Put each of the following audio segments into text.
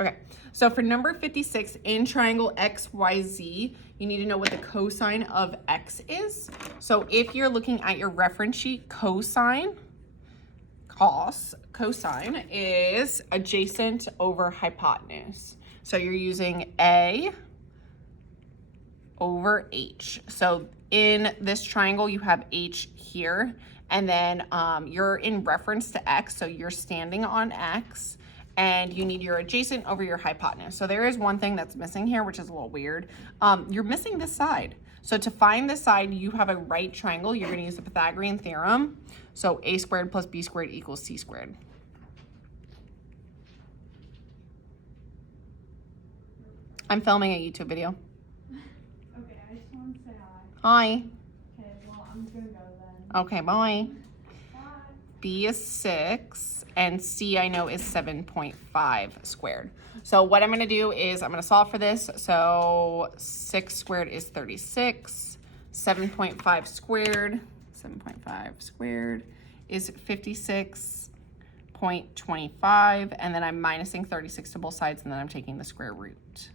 Okay, so for number 56 in triangle XYZ, you need to know what the cosine of X is. So if you're looking at your reference sheet, cosine is adjacent over hypotenuse. So you're using A over H. So in this triangle, you have H here, and then you're in reference to X, so you're standing on X, and you need your adjacent over your hypotenuse. So there is one thing that's missing here, which is a little weird. You're missing this side. So to find this side, you have a right triangle. You're gonna use the Pythagorean theorem. So a squared plus b squared equals c squared. I'm filming a YouTube video. Okay, I just want to say hi. Hi. Okay, well, I'm gonna go then. Okay, bye. Bye. B is 6, and C I know is 7.5 squared. So what I'm gonna do is I'm gonna solve for this. So 6 squared is 36, 7.5 squared is 56.25, and then I'm minusing 36 to both sides, and then I'm taking the square root.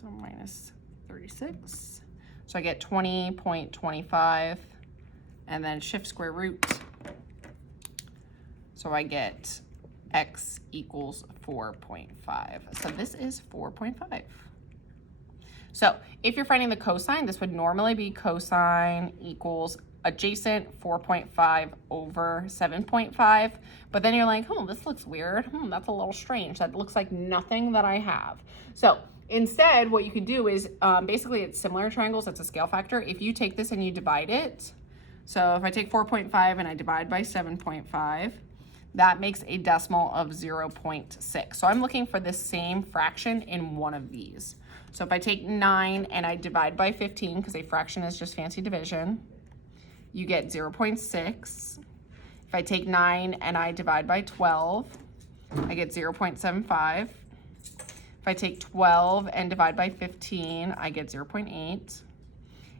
So minus 36. So I get 20.25. And then shift square root. So I get x equals 4.5. So this is 4.5. So if you're finding the cosine, this would normally be cosine equals adjacent 4.5 over 7.5. But then you're like, oh, this looks weird. That's a little strange. That looks like nothing that I have. So instead, what you could do is basically it's similar to triangles. It's a scale factor. If you take this and you divide it, so if I take 4.5 and I divide by 7.5, that makes a decimal of 0.6. So I'm looking for the same fraction in one of these. So if I take 9 and I divide by 15, because a fraction is just fancy division, you get 0.6. If I take 9 and I divide by 12, I get 0.75. If I take 12 and divide by 15, I get 0.8.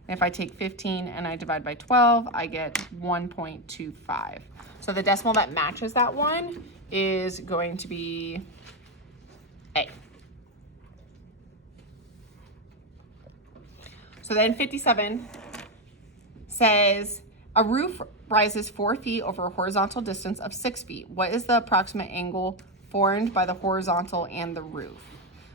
If I take 15 and I divide by 12, I get 1.25. So the decimal that matches that one is going to be A. So then 57 says, a roof rises 4 feet over a horizontal distance of 6 feet. What is the approximate angle formed by the horizontal and the roof?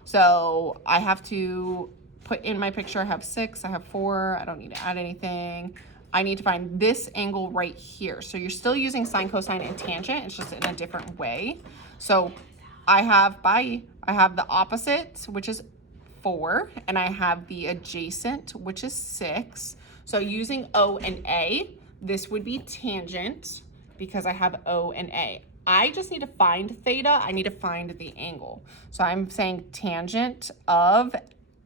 So I have to put in my picture, I have 6, I have 4, I don't need to add anything. I need to find this angle right here. So you're still using sine, cosine, and tangent, it's just in a different way. So I have the opposite, which is 4, and I have the adjacent, which is 6. So using O and A, this would be tangent because I have O and A. I just need to find theta, I need to find the angle. So I'm saying tangent of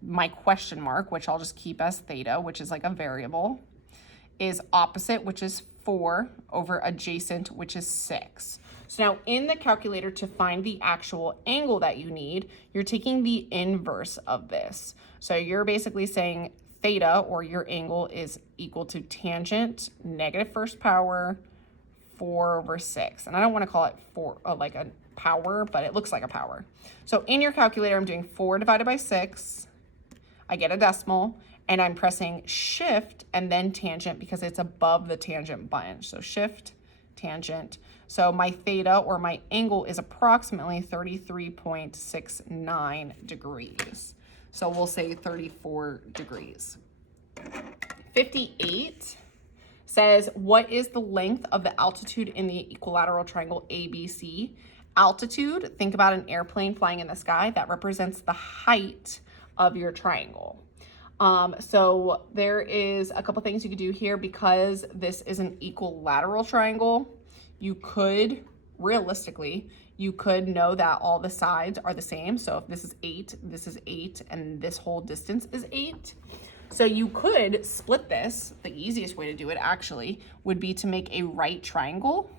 my question mark, which I'll just keep as theta, which is like a variable, is opposite, which is 4, over adjacent, which is 6. So now in the calculator, to find the actual angle that you need, you're taking the inverse of this. So you're basically saying theta, or your angle, is equal to tangent negative first power 4 over 6. And I don't want to call it 4 like a power, but it looks like a power. So in your calculator, I'm doing 4 divided by 6. I get a decimal, and I'm pressing shift and then tangent because it's above the tangent button. So shift, tangent. So my theta, or my angle, is approximately 33.69 degrees. So we'll say 34 degrees. 58 says, what is the length of the altitude in the equilateral triangle ABC? Altitude, think about an airplane flying in the sky. That represents the height of your triangle. So there is a couple things you could do here. Because this is an equilateral triangle, you could, realistically, you could know that all the sides are the same. So if this is 8, and this whole distance is 8. So you could split this. The easiest way to do it actually would be to make a right triangle.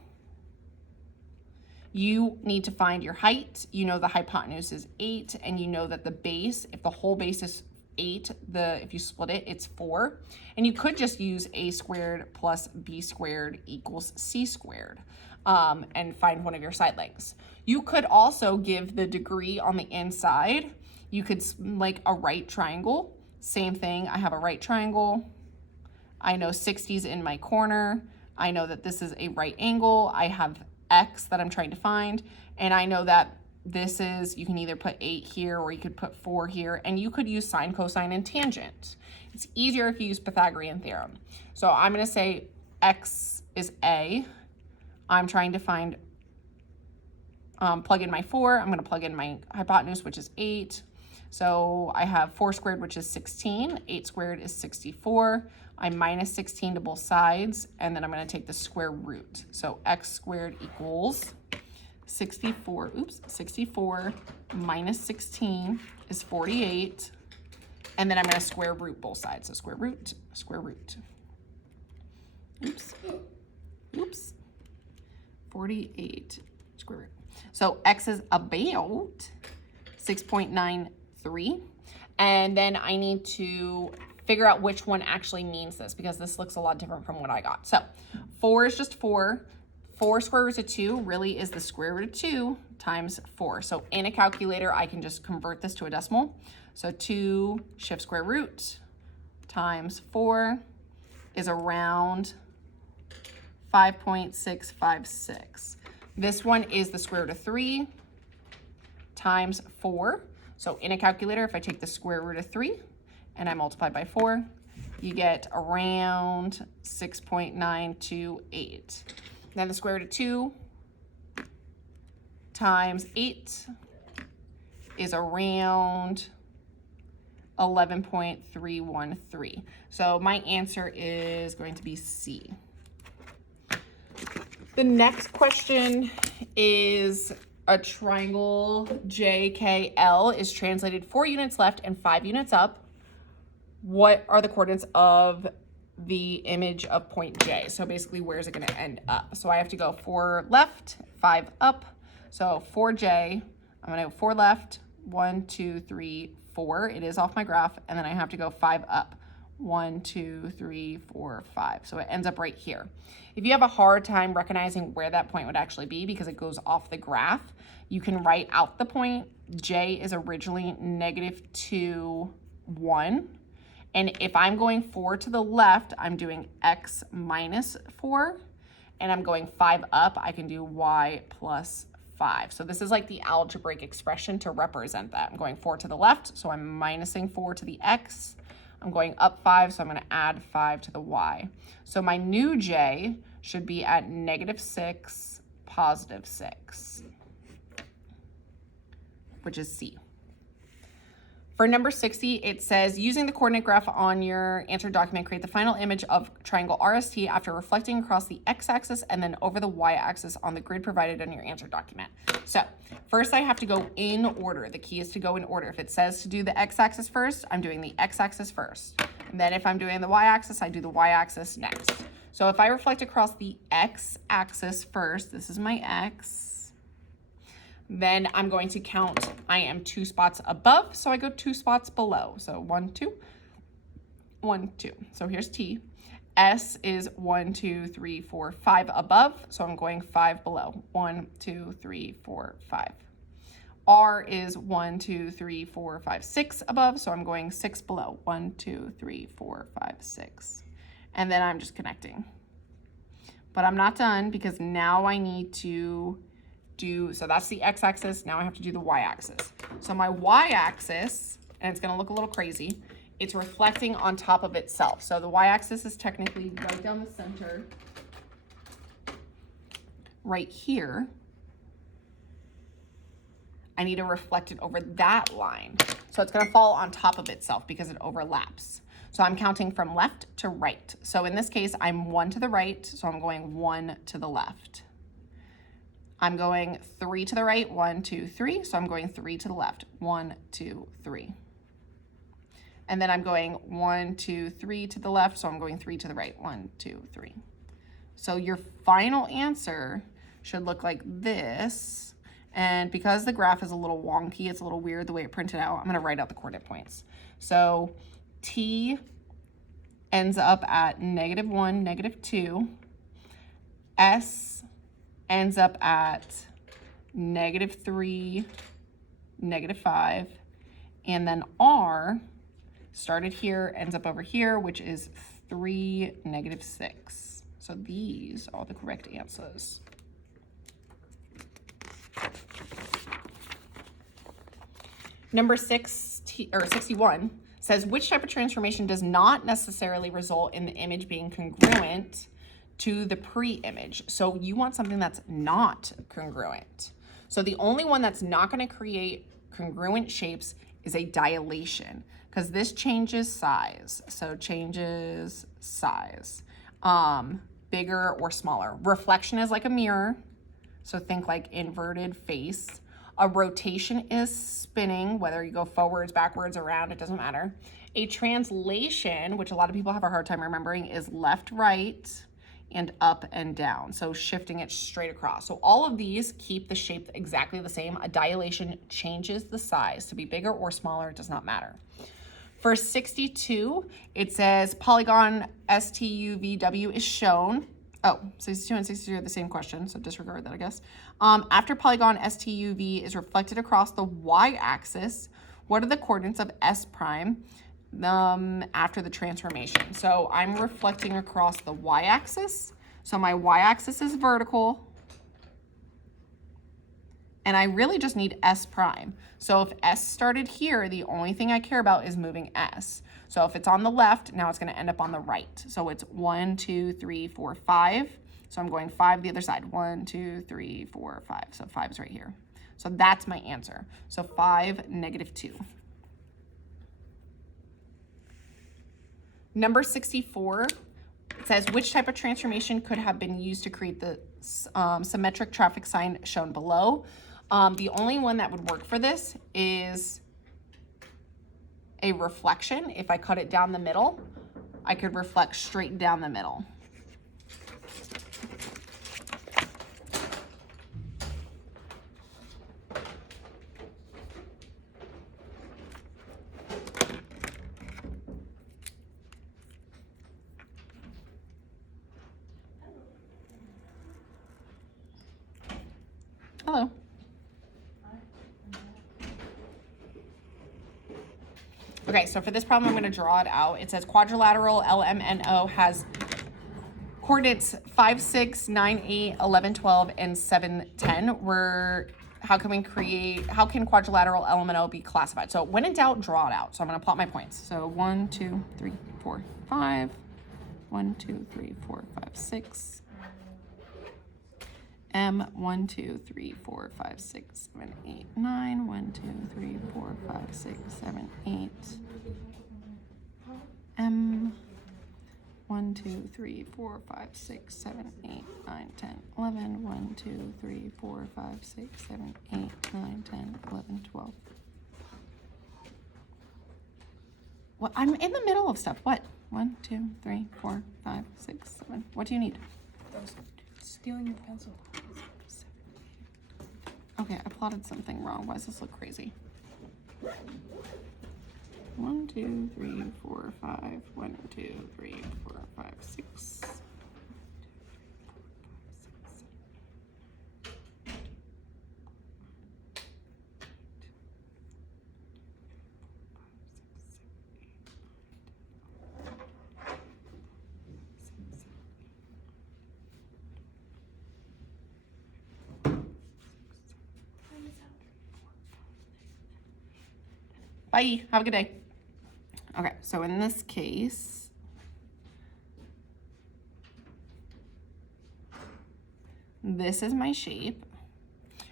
You need to find your height. You know the hypotenuse is 8, and you know that the base, if the whole base is 8, if you split it, it's 4. And you could just use a squared plus b squared equals c squared. and find one of your side lengths. You could also give the degree on the inside. You could like a right triangle. Same thing, I have a right triangle. I know 60 is in my corner. I know that this is a right angle. I have X that I'm trying to find. And I know that this is, you can either put 8 here or you could put 4 here. And you could use sine, cosine, and tangent. It's easier if you use Pythagorean theorem. So I'm gonna say X is A. I'm trying to find, plug in my 4. I'm gonna plug in my hypotenuse, which is 8. So I have 4 squared, which is 16. 8 squared is 64. I minus 16 to both sides, and then I'm gonna take the square root. So X squared equals 64 minus 16 is 48. And then I'm gonna square root both sides. So square root. Oops. 48 square root. So X is about 6.93. And then I need to figure out which one actually means this, because this looks a lot different from what I got. So 4 is just 4. 4 square root of 2 really is the square root of 2 times 4. So in a calculator, I can just convert this to a decimal. So 2 shift square root times 4 is around 5.656. This one is the square root of 3 times 4. So in a calculator, if I take the square root of 3 and I multiply by 4, you get around 6.928. Then the square root of 2 times 8 is around 11.313. So my answer is going to be C. The next question is a triangle JKL is translated 4 units left and 5 units up. What are the coordinates of the image of point J? So basically, where's it going to end up? So I have to go 4 left, 5 up. So 4J, I'm going to go 4 left, 1, 2, 3, 4. It is off my graph. And then I have to go 5 up. 1, 2, 3, 4, 5. So it ends up right here. If you have a hard time recognizing where that point would actually be because it goes off the graph, you can write out the point. J is originally -2, 1. And if I'm going 4 to the left, I'm doing X minus 4. And I'm going 5 up, I can do Y plus 5. So this is like the algebraic expression to represent that. I'm going 4 to the left, so I'm minusing 4 to the X. I'm going up 5, so I'm going to add 5 to the Y. So my new J should be at -6, +6, which is C. For number 60, it says, using the coordinate graph on your answer document, create the final image of triangle RST after reflecting across the x-axis and then over the y-axis on the grid provided on your answer document. So first I have to go in order. The key is to go in order. If it says to do the x-axis first, I'm doing the x-axis first. And then if I'm doing the y-axis, I do the y-axis next. So if I reflect across the x-axis first, this is my x. Then I'm going to count, I am 2 spots above, so I go 2 spots below. So 1, 2, 1, 2. So here's T. S is 1, 2, 3, 4, 5 above, so I'm going 5 below. 1, 2, 3, 4, 5. R is 1, 2, 3, 4, 5, 6 above, so I'm going 6 below. 1, 2, 3, 4, 5, 6. And then I'm just connecting. But I'm not done because now I need to so that's the x-axis. Now I have to do the y-axis. So my y-axis, and it's going to look a little crazy, it's reflecting on top of itself. So the y-axis is technically right down the center, right here. I need to reflect it over that line. So it's going to fall on top of itself because it overlaps. So I'm counting from left to right. So in this case, I'm 1 to the right, so I'm going 1 to the left. I'm going 3 to the right, 1, 2, 3. So I'm going 3 to the left, 1, 2, 3. And then I'm going 1, 2, 3 to the left. So I'm going 3 to the right, 1, 2, 3. So your final answer should look like this. And because the graph is a little wonky, it's a little weird the way it printed out, I'm going to write out the coordinate points. So T ends up at -1, -2. S ends up at -3, -5, and then R started here, ends up over here, which is 3, -6. So these are the correct answers. Number 61 says, which type of transformation does not necessarily result in the image being congruent to the pre-image? So you want something that's not congruent. So the only one that's not going to create congruent shapes is a dilation, because this changes size. So changes size, bigger or smaller. Reflection is like a mirror. So think like inverted face. A rotation is spinning, whether you go forwards, backwards, around, it doesn't matter. A translation, which a lot of people have a hard time remembering, is left, right, and up and down. So shifting it straight across. So all of these keep the shape exactly the same. A dilation changes the size to be bigger or smaller, it does not matter. For 62, it says polygon STUVW is shown. Oh, 62 and 63 are the same question, so disregard that, I guess. After polygon STUV is reflected across the y-axis, what are the coordinates of S prime after the transformation? So I'm reflecting across the y-axis. So my y-axis is vertical. And I really just need S prime. So if S started here, the only thing I care about is moving S. So if it's on the left, now it's gonna end up on the right. So it's 1, 2, 3, 4, 5. So I'm going 5 the other side. 1, 2, 3, 4, 5. So 5 is right here. So that's my answer. So 5, -2. Number 64, it says, which type of transformation could have been used to create the symmetric traffic sign shown below? The only one that would work for this is a reflection. If I cut it down the middle, I could reflect straight down the middle. Hello. Okay, so for this problem, I'm going to draw it out. It says quadrilateral LMNO has coordinates 5, 6, 9, 8, 11, 12, and 7, 10. How can quadrilateral LMNO be classified? So when in doubt, draw it out. So I'm going to plot my points. So 1, 2, 3, 4, 5. 1, 2, 3, 4, 5, 6. M 1, 2, 3, 4, 5, 6, 7, 8, 9. 1, 2, 3, 4, 5, 6, 7, 8. M 1, 2, 3, 4, 5, 6, 7, 8, 9, 10, 11. 1, 2, 3, 4, 5, 6, 7, 8, 9, 10, 11, 12. What? I'm in the middle of stuff. What? 1, 2, 3, 4, 5, 6, 7. What do you need? Stealing your pencil. Okay, I plotted something wrong. Why does this look crazy? 1, 2, 3, 4, 5. 1, 2, 3, 4, 5, 6. Bye. Have a good day. Okay, so in this case, this is my shape.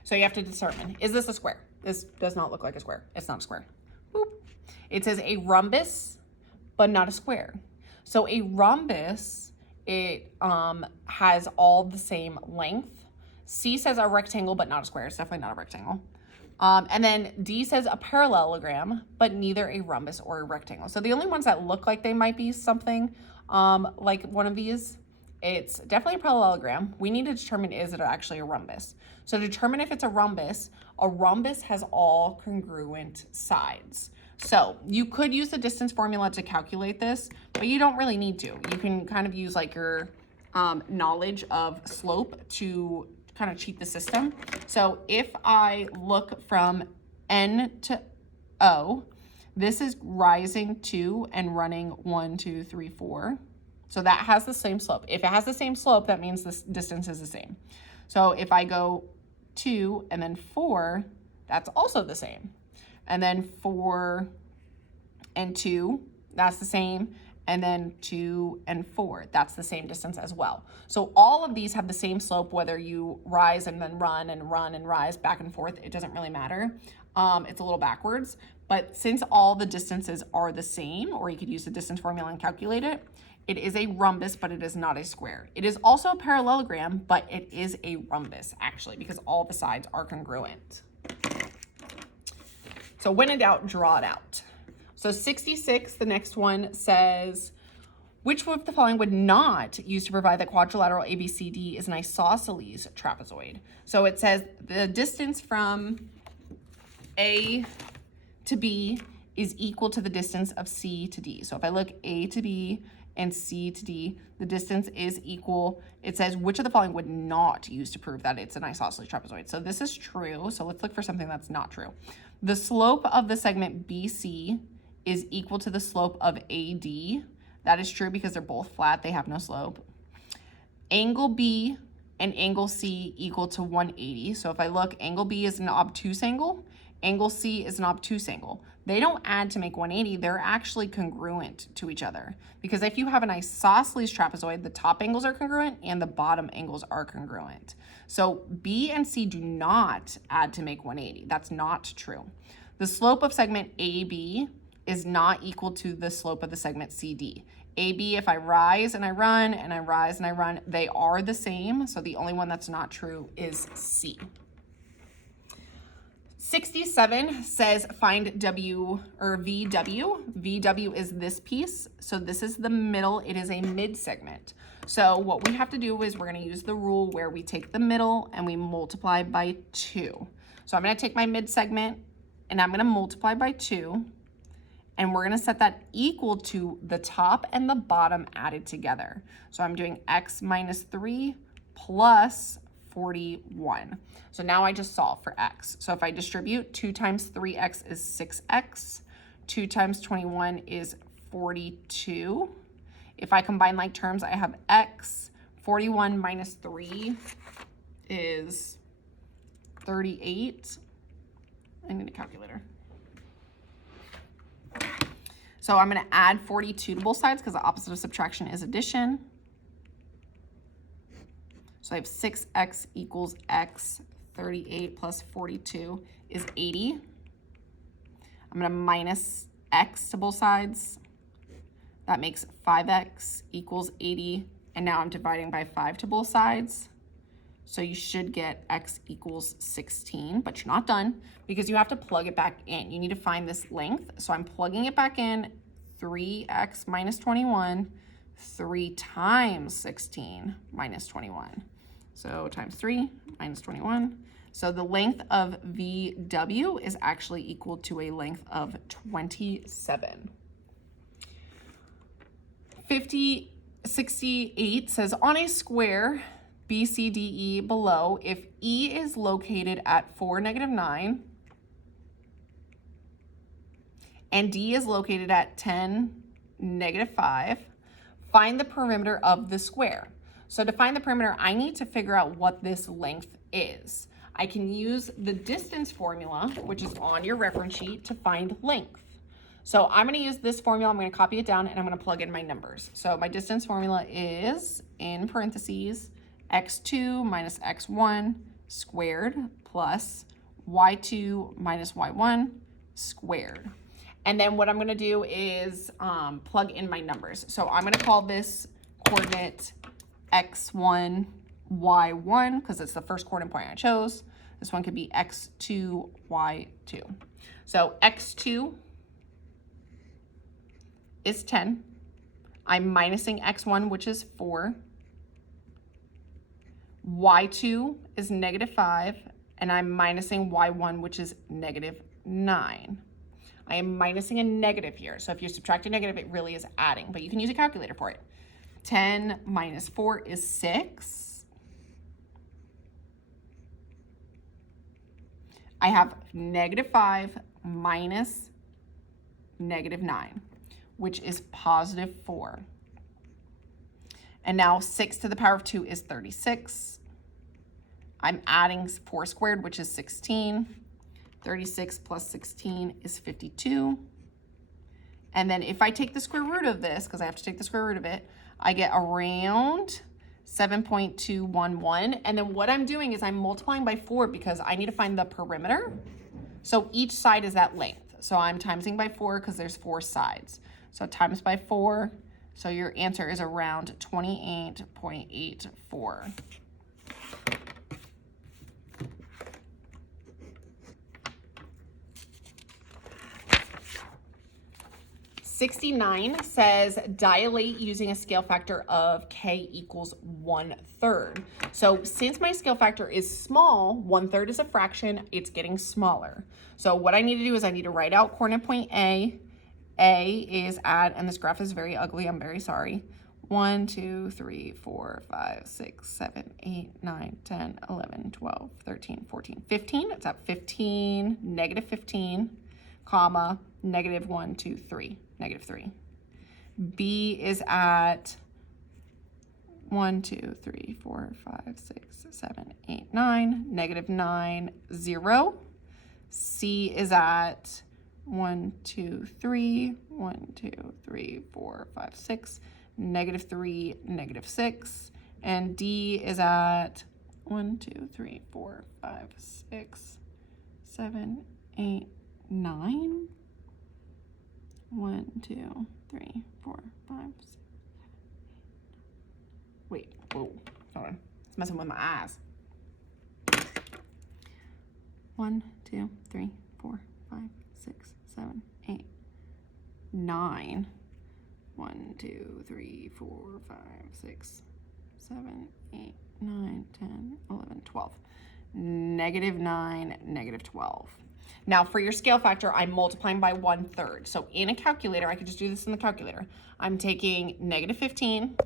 So you have to determine, is this a square? This does not look like a square. It's not a square. Boop. It says a rhombus, but not a square. So a rhombus, it has all the same length. C says a rectangle, but not a square. It's definitely not a rectangle. And then D says a parallelogram, but neither a rhombus or a rectangle. So the only ones that look like they might be something like one of these, it's definitely a parallelogram. We need to determine, is it actually a rhombus? So to determine if it's a rhombus has all congruent sides. So you could use the distance formula to calculate this, but you don't really need to. You can kind of use like your knowledge of slope to kind of cheat the system. So if I look from N to O, this is rising 2 and running 1, 2, 3, 4. So that has the same slope. If it has the same slope, that means this distance is the same. So if I go 2 and then 4, that's also the same. And then 4 and 2, that's the same. And then 2 and 4, that's the same distance as well. So all of these have the same slope, whether you rise and then run and rise back and forth, it doesn't really matter. It's a little backwards, but since all the distances are the same, or you could use the distance formula and calculate it, it is a rhombus, but it is not a square. It is also a parallelogram, but it is a rhombus actually, because all the sides are congruent. So when in doubt, draw it out. So 66, the next one says, which of the following would not use to provide the quadrilateral ABCD is an isosceles trapezoid? So it says the distance from A to B is equal to the distance of C to D. So if I look A to B and C to D, the distance is equal. It says which of the following would not use to prove that it's an isosceles trapezoid. So this is true. So let's look for something that's not true. The slope of the segment BC is equal to the slope of AD. That is true because they're both flat. They have no slope. Angle B and angle C equal to 180. So if I look, angle B is an obtuse angle. Angle C is an obtuse angle. They don't add to make 180. They're actually congruent to each other. Because if you have an isosceles trapezoid, the top angles are congruent and the bottom angles are congruent. So B and C do not add to make 180. That's not true. The slope of segment AB is not equal to the slope of the segment CD. AB, if I rise and I run and I rise and I run, they are the same. So the only one that's not true is C. 67 says find W or VW. VW is this piece. So this is the middle. It is a mid segment. So what we have to do is we're going to use the rule where we take the middle and we multiply by 2. So I'm going to take my mid segment and I'm going to multiply by 2. And we're going to set that equal to the top and the bottom added together. So I'm doing x minus 3 plus 41. So now I just solve for x. So if I distribute, 2 times 3x is 6x. 2 times 21 is 42. If I combine like terms, I have x. 41 minus 3 is 38. I need a calculator. So I'm going to add 42 to both sides because the opposite of subtraction is addition. So I have 6x equals x. 38 plus 42 is 80. I'm going to minus x to both sides. That makes 5x equals 80. And now I'm dividing by 5 to both sides. So you should get x equals 16, but you're not done because you have to plug it back in. You need to find this length. So I'm plugging it back in, 3x minus 21, 3 times 16 minus 21. So times 3 minus 21. So the length of VW is actually equal to a length of 27. 68 says on a square, BCDE below, if E is located at 4, -9, and D is located at 10, -5, find the perimeter of the square. So to find the perimeter, I need to figure out what this length is. I can use the distance formula, which is on your reference sheet, to find length. So I'm going to use this formula. I'm going to copy it down and I'm going to plug in my numbers. So my distance formula is, in parentheses, x2 minus x1 squared plus y2 minus y1 squared. And then what I'm going to do is plug in my numbers. So I'm going to call this coordinate x1, y1, because it's the first coordinate point I chose. This one could be x2, y2. So x2 is 10. I'm minusing x1, which is 4. y2 is -5, and I'm minusing y1, which is -9. I am minusing a negative here. So if you subtract a negative, it really is adding, but you can use a calculator for it. 10 minus 4 is 6. I have -5 minus -9, which is +4. And now 6 to the power of 2 is 36. I'm adding 4 squared, which is 16. 36 plus 16 is 52. And then if I take the square root of this, because I have to take the square root of it, I get around 7.211. And then what I'm doing is I'm multiplying by 4 because I need to find the perimeter. So each side is that length. So I'm timesing by 4 because there's 4 sides. So times by 4. So your answer is around 28.84. 69 says dilate using a scale factor of k equals 1/3. So since my scale factor is small, 1/3 is a fraction, it's getting smaller. So what I need to do is I need to write out coordinate point A. A is at, and this graph is very ugly, I'm very sorry. 1, 2, 3, 4, 5, 6, 7, 8, 9, 10, 11, 12, 13, 14, 15. It's at 15, -15, comma, -1, 2, 3, -3. B is at 1, 2, 3, 4, 5, 6, 7, 8, 9, -9, 0. C is at 1, 2, 3, 1, 2, 3, 4, 5, 6, -3, -6. And D is at 1, 2, 3, 4, 5, 6, 7, 8, 9. 1, 2, 3, 4, 5, 6. Wait, whoa, sorry. It's messing with my eyes. 1, 2, 3, 4, 5, 6, 7, 8, 9. 1, 2, 3, 4, 5, 6, 7, 8, 9, 10, 11, 12. -9, -12. Now for your scale factor, I'm multiplying by 1/3. So in a calculator, I could just do this in the calculator. I'm taking -15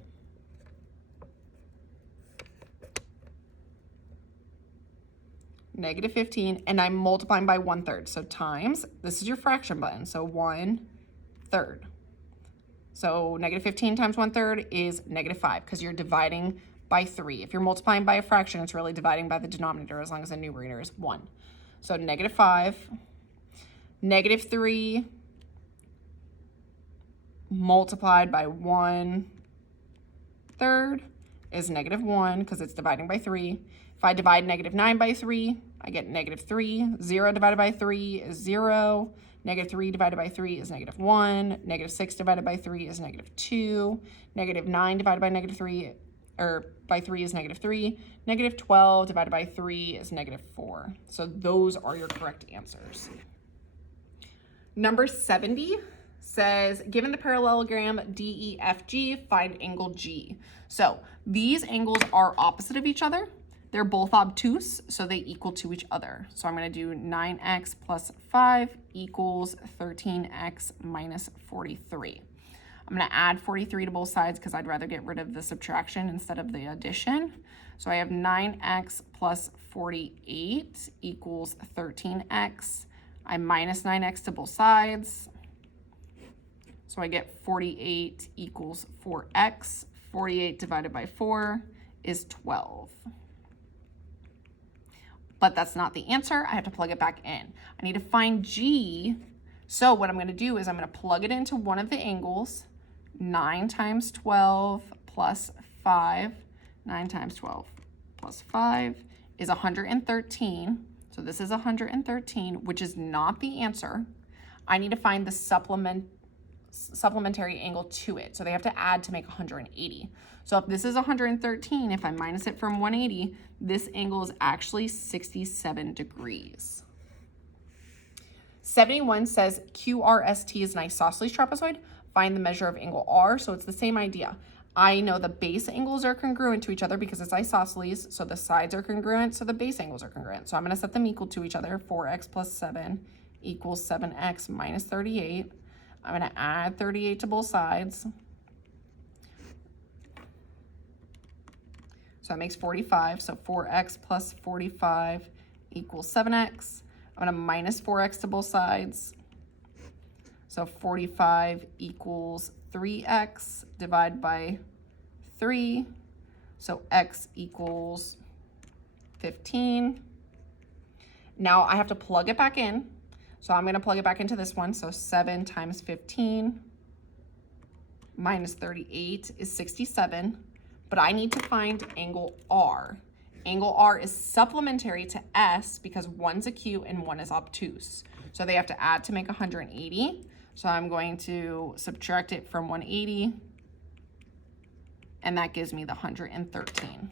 -15, and I'm multiplying by 1/3. So times, this is your fraction button, so 1/3. So -15 times 1/3 is -5 because you're dividing by 3. If you're multiplying by a fraction, it's really dividing by the denominator as long as the numerator is 1. So -5, -3 multiplied by 1/3 is -1 because it's dividing by 3. If I divide -9 by 3, I get -3. 0 divided by 3 is 0. -3 divided by 3 is -1. -6 divided by 3 is -2. -9 divided by -3 or by 3 is -3. -12 divided by 3 is -4. So those are your correct answers. Number 70 says, given the parallelogram DEFG, find angle G. So these angles are opposite of each other. They're both obtuse, so they equal to each other. So I'm going to do 9x plus 5 equals 13x minus 43. I'm going to add 43 to both sides because I'd rather get rid of the subtraction instead of the addition. So I have 9x plus 48 equals 13x. I minus 9x to both sides. So I get 48 equals 4x. 48 divided by 4 is 12. But that's not the answer. I have to plug it back in. I need to find G. So what I'm going to do is I'm going to plug it into one of the angles. 9 times 12 plus 5. 9 times 12 plus 5 is 113. So this is 113, which is not the answer. I need to find the supplementary angle to it. So they have to add to make 180. So if this is 113, if I minus it from 180, this angle is actually 67 degrees. 71 says QRST is an isosceles trapezoid. Find the measure of angle R. So it's the same idea. I know the base angles are congruent to each other because it's isosceles. So the sides are congruent, so the base angles are congruent. So I'm going to set them equal to each other. 4x plus 7 equals 7x minus 38. I'm going to add 38 to both sides. So that makes 45. So 4x plus 45 equals 7x. I'm going to minus 4x to both sides. So 45 equals 3x divided by 3. So x equals 15. Now I have to plug it back in. So I'm going to plug it back into this one. So 7 times 15 minus 38 is 67. But I need to find angle R. Angle R is supplementary to S because one's acute and one is obtuse. So they have to add to make 180. So I'm going to subtract it from 180. And that gives me the 113.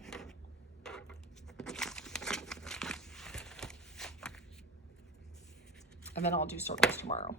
And then I'll do circles tomorrow.